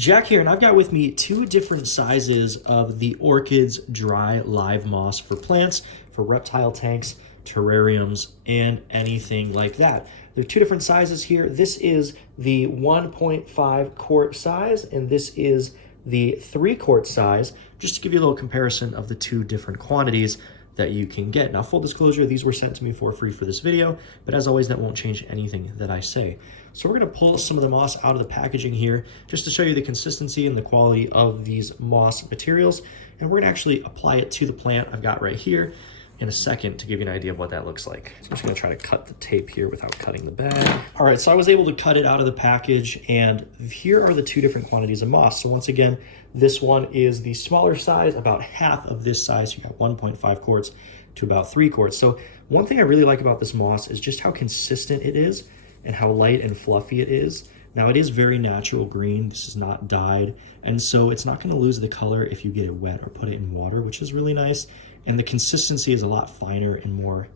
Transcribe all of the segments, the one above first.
Jack here, and I've got with me two different sizes of the Orchids Dry Live Moss for plants, for reptile tanks, terrariums, and anything like that. There are two different sizes here. This is the 1.5 quart size, and this is the 3 quart size, just to give you a little comparison of the two different quantities that you can get. Now, full disclosure, these were sent to me for free for this video, but as always, that won't change anything that I say. So we're gonna pull some of the moss out of the packaging here, just to show you the consistency and the quality of these moss materials. And we're gonna actually apply it to the plant I've got right here in a second to give you an idea of what that looks like. So I'm just gonna try to cut the tape here without cutting the bag. All right, so I was able to cut it out of the package, and here are the two different quantities of moss. So once again, this one is the smaller size, about half of this size. You got 1.5 quarts to about 3 quarts. So one thing I really like about this moss is just how consistent it is and how light and fluffy it is. Now, it is very natural green. This is not dyed, and so it's not gonna lose the color if you get it wet or put it in water, which is really nice. And the consistency is a lot finer and more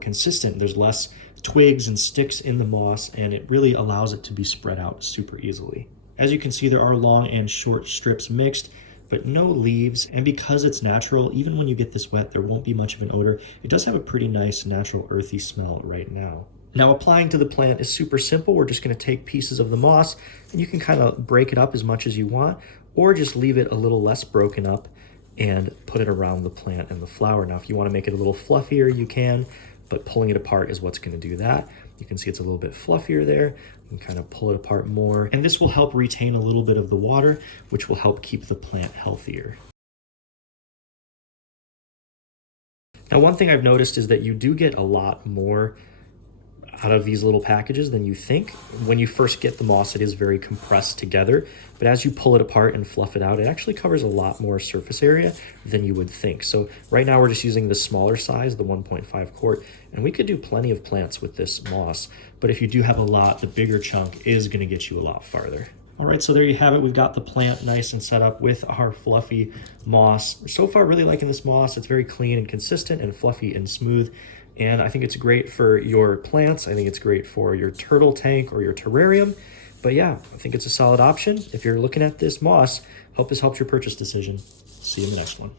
consistent. There's less twigs and sticks in the moss, and it really allows it to be spread out super easily. As you can see, there are long and short strips mixed, but no leaves. And because it's natural, even when you get this wet, there won't be much of an odor. It does have a pretty nice natural earthy smell right now. Now, applying to the plant is super simple. We're just gonna take pieces of the moss, and you can kind of break it up as much as you want, or just leave it a little less broken up and put it around the plant and the flower. Now, if you wanna make it a little fluffier, you can, but pulling it apart is what's gonna do that. You can see it's a little bit fluffier there. You can kind of pull it apart more, and this will help retain a little bit of the water, which will help keep the plant healthier. Now, one thing I've noticed is that you do get a lot more out of these little packages than you think. When you first get the moss, it is very compressed together, but as you pull it apart and fluff it out, it actually covers a lot more surface area than you would think. So right now we're just using the smaller size, the 1.5 quart, and we could do plenty of plants with this moss, but if you do have a lot, the bigger chunk is gonna get you a lot farther. All right, so there you have it. We've got the plant nice and set up with our fluffy moss. So far, really liking this moss. It's very clean and consistent and fluffy and smooth. And I think it's great for your plants. I think it's great for your turtle tank or your terrarium. But yeah, I think it's a solid option. If you're looking at this moss, hope this helps your purchase decision. See you in the next one.